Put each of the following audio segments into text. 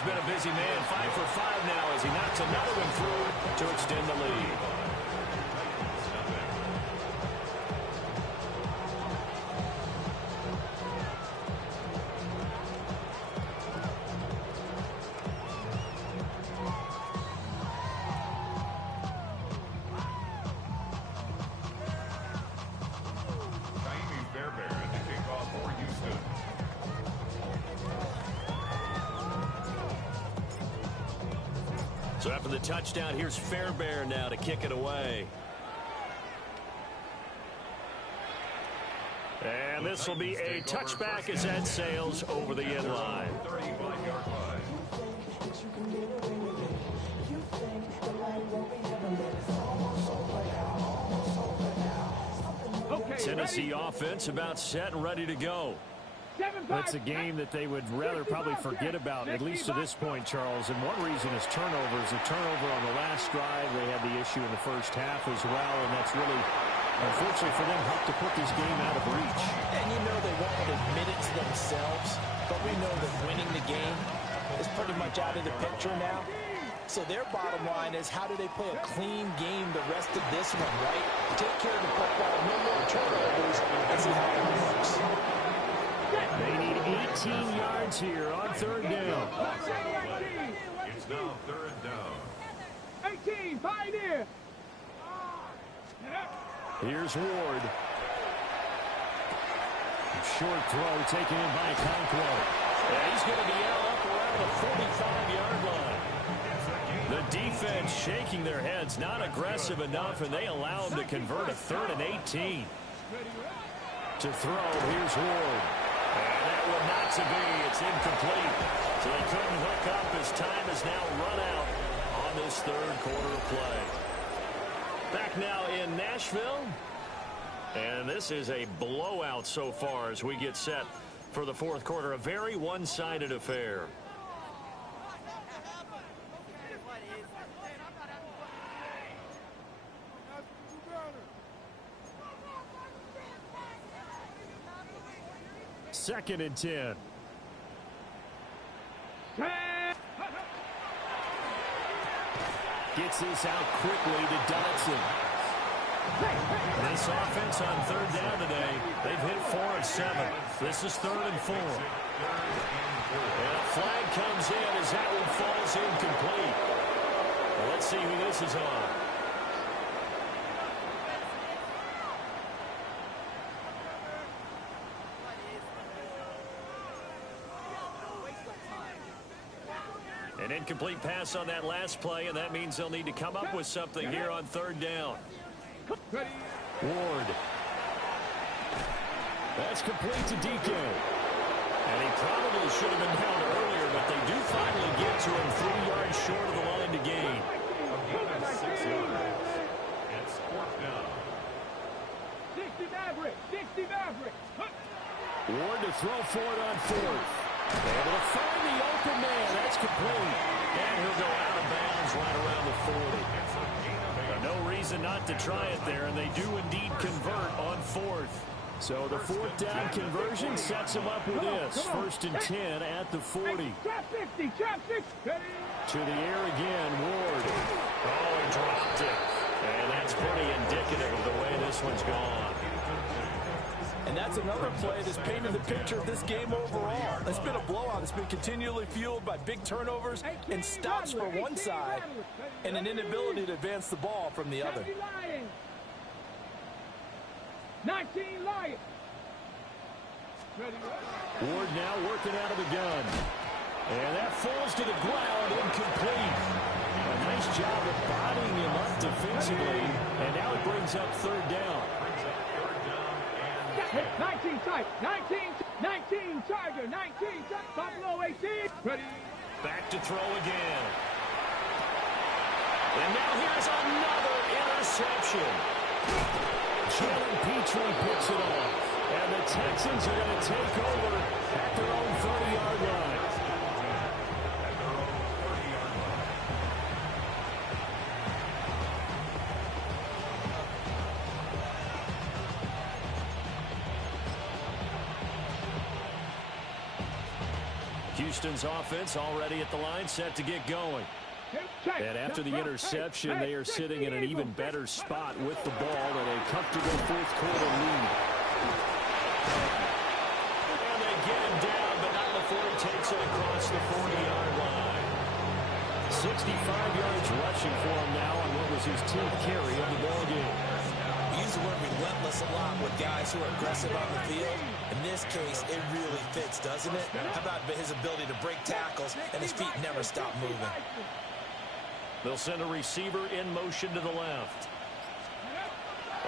he's been a busy man. 5 for 5 now as he knocks another one through to extend the lead. So after the touchdown, here's Fairbairn now to kick it away. And this will be a touchback as that sails over the end line. Tennessee offense about set and ready to go. That's a game that they would rather probably forget about, at least to this point, Charles. And one reason is turnovers. A turnover on the last drive. They had the issue in the first half as well, and that's really, unfortunately for them, helped to put this game out of reach. And you know they won't admit it to themselves, but we know that winning the game is pretty much out of the picture now. So their bottom line is, how do they play a clean game the rest of this one, right? Take care of the football, no more turnovers, and see how it works. They need 18 yards here on third down. It's now third down. 18, Pioneer. Here's Ward. Short throw taken in by Conquo. Yeah, he's going to be out up around the 45-yard line. The defense shaking their heads, not aggressive enough, and they allow him to convert a 3rd and 18. To throw, here's Ward. And that one not to be. It's incomplete. So they couldn't hook up as time has now run out on this third quarter of play. Back now in Nashville. And this is a blowout so far as we get set for the fourth quarter. A very one-sided affair. Second and 10. Gets this out quickly to Dotson. This offense on third down today, they've hit 4 of 7. This is 3rd and 4. And a flag comes in as that one falls incomplete. Well, let's see who this is on. An incomplete pass on that last play, and that means they'll need to come up with something here on third down. Ward. That's complete to DK. And he probably should have been down earlier, but they do finally get to him 3 yards short of the line to gain. It's 4th down. 60 Maverick. 60 Maverick. Ward to throw for it on 4th. Able to find the open man. That's complete. And he'll go out of bounds right around the 40. No reason not to try it there, and they do indeed convert on 4th. So the 4th down conversion sets him up with this. 1st and 10 at the 40. Trap 60. Trap 60. To the air again, Ward. Oh, he dropped it. And that's pretty indicative of the way this one's gone. And that's another play that's painted the picture of this game overall. It's been a blowout. It's been continually fueled by big turnovers and stops for one side and an inability to advance the ball from the other. 19 Lions. Ward now working out of the gun. And that falls to the ground, incomplete. A nice job of bodying him up defensively. And now it brings up third down. 19 type. 19 Tiger. 19 Buffalo 18. Ready. Back to throw again. And now here's another interception. Jalen Petrie picks it off. And the Texans are going to take over at their own 30-yard line. Houston's offense already at the line, set to get going. And after the interception, they are sitting in an even better spot with the ball and a comfortable fourth quarter lead. And they get him down, but not before he takes it across the 40-yard line. 65 yards rushing for him now on what was his 10th carry of the ball game. We use the word relentless a lot with guys who are aggressive on the field. In this case, it really fits, doesn't it? How about his ability to break tackles and his feet never stop moving? They'll send a receiver in motion to the left.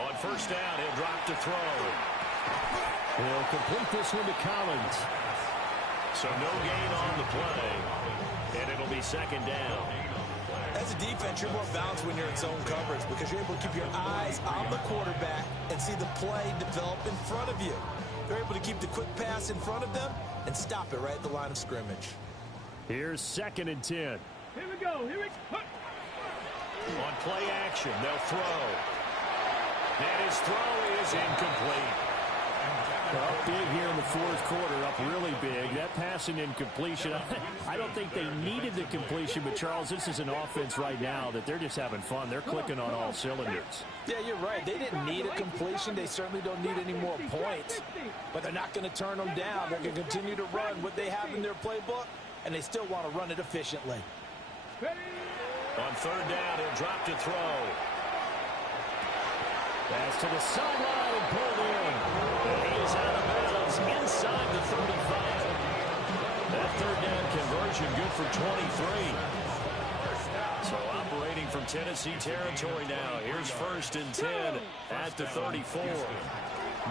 On first down, he'll drop to throw. He'll complete this one to Collins. So no gain on the play, and it'll be second down. As a defense, you're more balanced when you're in zone coverage because you're able to keep your eyes on the quarterback and see the play develop in front of you. They're able to keep the quick pass in front of them and stop it right at the line of scrimmage. Here's 2nd and 10. Here we go. Here we go. On play action, they'll throw. And his throw is incomplete. Up big here in the fourth quarter, up really big. That passing incompletion, I don't think they needed the completion, but Charles, this is an offense right now that they're just having fun. They're clicking on all cylinders. Yeah, you're right. They didn't need a completion. They certainly don't need any more points. But they're not going to turn them down. They're going to continue to run what they have in their playbook, and they still want to run it efficiently. On third down, he'll drop to throw. Pass to the sideline and pulled in. And he is out of bounds inside the 35. That third down conversion good for 23. So operating from Tennessee territory now. Here's 1st and 10 at the 34.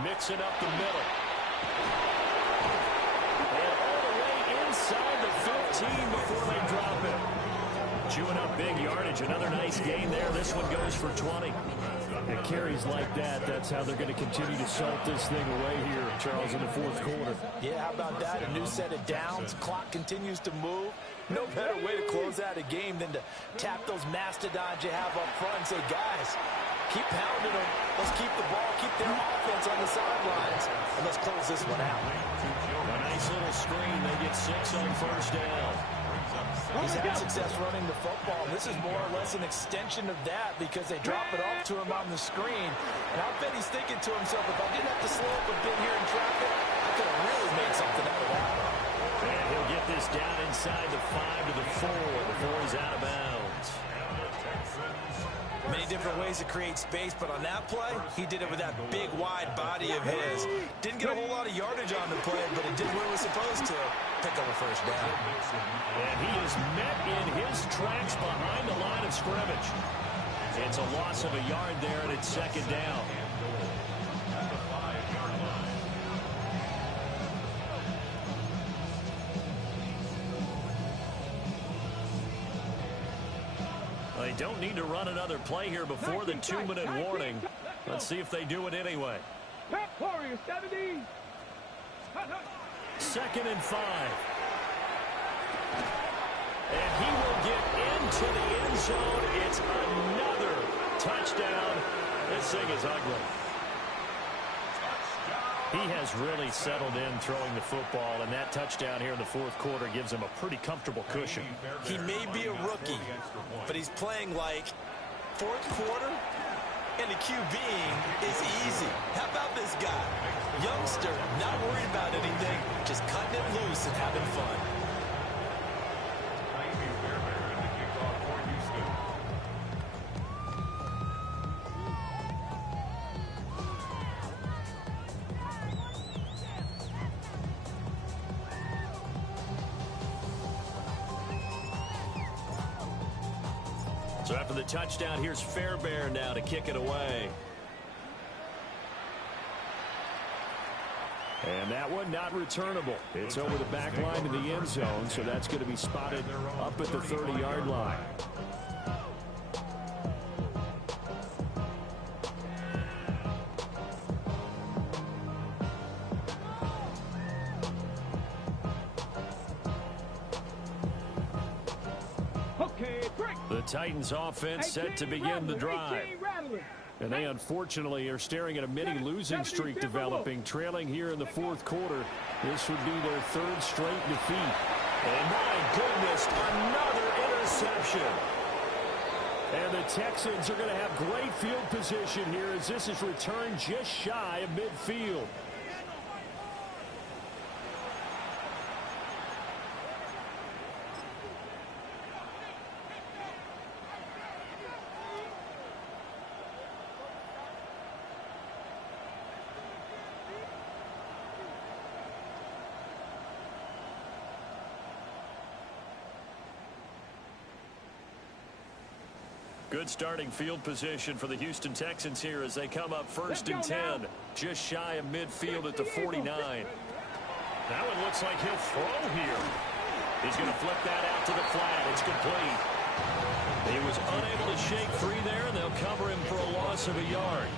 Mixing up the middle. And all the way inside the 15 before they drop it. Chewing up big yardage. Another nice gain there. This one goes for 20. And carries like that, that's how they're going to continue to salt this thing away here, Charles, in the fourth quarter. Yeah, how about that? A new set of downs. Clock continues to move. No better way to close out a game than to tap those mastodons you have up front and say, guys, keep pounding them. Let's keep the ball, keep their offense on the sidelines, and let's close this one out. A nice little screen. They get 6 on first down. He's had success running the football. This is more or less an extension of that because they drop it off to him on the screen. And I bet he's thinking to himself, if I didn't have to slow up a bit here in traffic, I could have really made something out of that. And he'll get this down inside the 5 to the 4 before he's out of bounds. Many different ways to create space, but on that play, he did it with that big, wide body of his. Didn't get a whole lot of yardage on the play, but it did what it was supposed to. Pick up a first down. And he is met in his tracks behind the line of scrimmage. It's a loss of a yard there, and it's second down. They don't need to run another play here before the 2-minute warning. Let's see if they do it anyway. Warriors 70. 2nd and 5. And he will get into the end zone. It's another touchdown. This thing is ugly. He has really settled in throwing the football, and that touchdown here in the fourth quarter gives him a pretty comfortable cushion. He may be a rookie, but he's playing like fourth quarter, and the QBing is easy. How about this guy? Youngster, not worried about anything, just cutting it loose and having fun. So after the touchdown, here's Fairbairn now to kick it away. And that one not returnable. It's over the back line to the end zone, so that's going to be spotted up at the 30-yard line. The Titans offense set to begin the drive. And they unfortunately are staring at a mini losing streak developing, trailing here in the fourth quarter. This would be their third straight defeat. And my goodness, another interception. And the Texans are going to have great field position here as this is returned just shy of midfield. Good starting field position for the Houston Texans here as they come up first and 10. Just shy of midfield at the 49. That one looks like he'll throw here. He's going to flip that out to the flat. It's complete. He was unable to shake free there, and they'll cover him for a loss of a yard.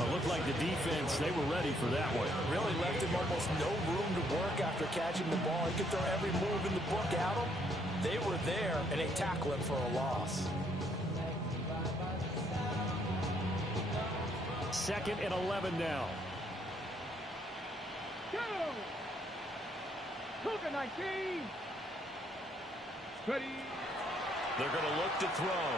It looked like the defense, they were ready for that one. Really left him almost no room to work after catching the ball. He could throw every move in the book at him. They were there, and they tackle him for a loss. Second and 11 now. Go! Cougar 19. Ready. They're going to look to throw.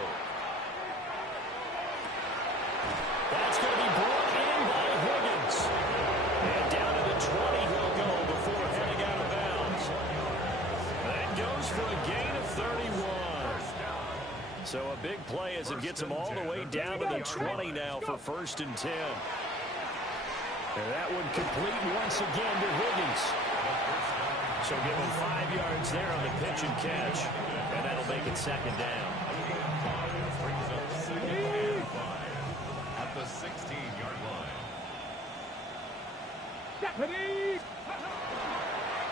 That's going to be brought in by Higgins. And down to the 20 he'll go before heading out of bounds. That goes for a gain of 31. So a big play as it gets him all the way down to the 20 now for first and 10. And that one complete once again to Higgins. So give him 5 yards there on the pitch and catch. And that'll make it second down. At the 16-yard line. Stephanie.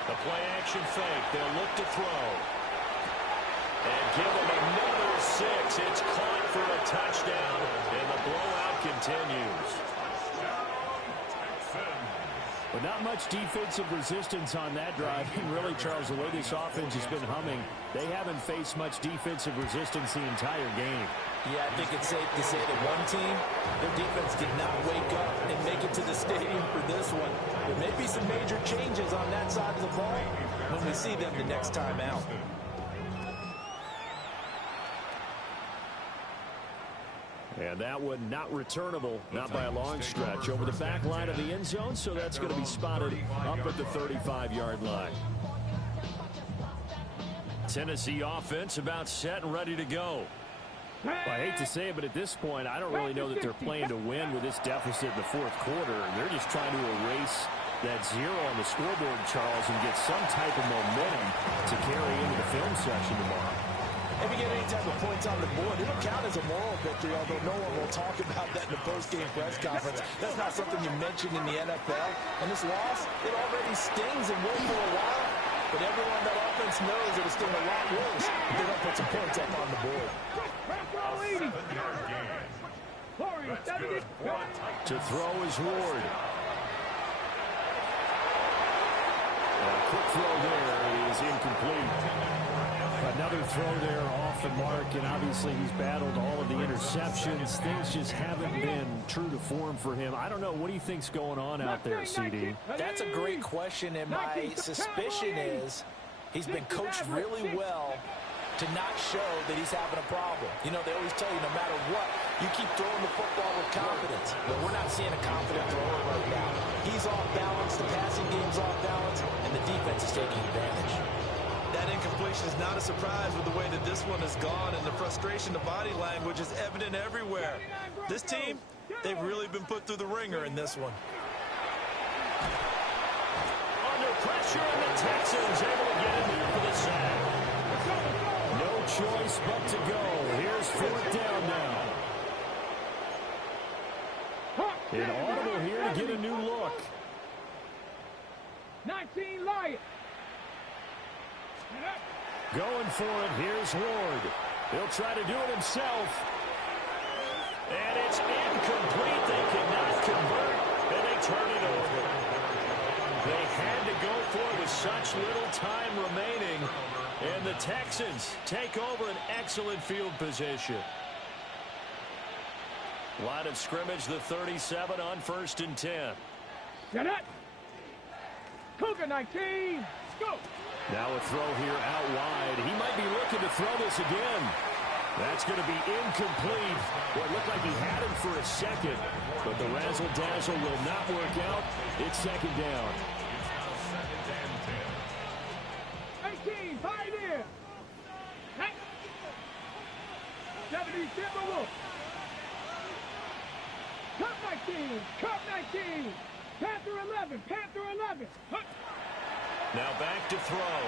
The play action fake. They'll look to throw. And give him another 6. It's caught for a touchdown. And the blowout continues. But not much defensive resistance on that drive. And really, Charles, the way this offense has been humming, they haven't faced much defensive resistance the entire game. Yeah, I think it's safe to say that one team, their defense did not wake up and make it to the stadium for this one. There may be some major changes on that side of the ball when we see them the next time out. And that one not returnable, not by a long stretch, over the back line of the end zone, so that's going to be spotted up at the 35-yard line. Tennessee offense about set and ready to go. Well, I hate to say it, but at this point, I don't really know that they're playing to win with this deficit in the fourth quarter. They're just trying to erase that 0 on the scoreboard, Charles, and get some type of momentum to carry into the film session tomorrow. If you get any type of points on the board, it'll count as a moral victory, although no one will talk about that in the post-game press conference. That's not something you mention in the NFL. And this loss, it already stings and will for a while, but everyone that offense knows that it's sting a lot worse if they don't put some points up on the board. To throw is Ward. A quick throw there is incomplete. Another throw there off the mark, and obviously he's battled all of the interceptions. Things just haven't been true to form for him. I don't know. What do you think's going on out there, CD? That's a great question, and my suspicion is he's been coached really well to not show that he's having a problem. You know, they always tell you no matter what, you keep throwing the football with confidence. But we're not seeing a confident thrower right now. He's off balance, the passing game's off balance, and the defense is taking advantage. That incompletion is not a surprise with the way that this one has gone, and the frustration, the body language is evident everywhere. This team, they've really been put through the ringer in this one. Under pressure, and the Texans able to get in there for the sack. No choice but to go. Here's fourth down now. An audible here to get a new look. 19 Lions. Going for it. Here's Ward. He'll try to do it himself. And it's incomplete. They cannot convert, and they turn it over. They had to go for it with such little time remaining, and the Texans take over an excellent field position. Line of scrimmage, the 37 on first and 10. Set it. Cougar 19. Go. Now a throw here out wide. He might be looking to throw this again. That's going to be incomplete. Well, it looked like he had him for a second, but the razzle-dazzle will not work out. It's second down. 18, 5 in. 70 Timberwolves. Cup 19, Cup 19. Panther 11, Panther 11. Now back to throw.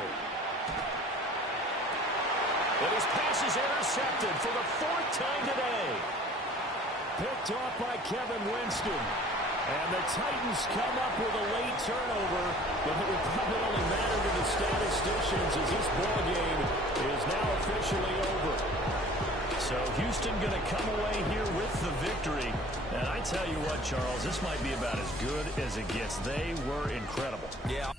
But his pass is intercepted for the 4th time today. Picked off by Kevin Winston. And the Titans come up with a late turnover, but it will probably only matter to the statisticians as this ball game is now officially over. So Houston going to come away here with the victory. And I tell you what, Charles, this might be about as good as it gets. They were incredible. Yeah.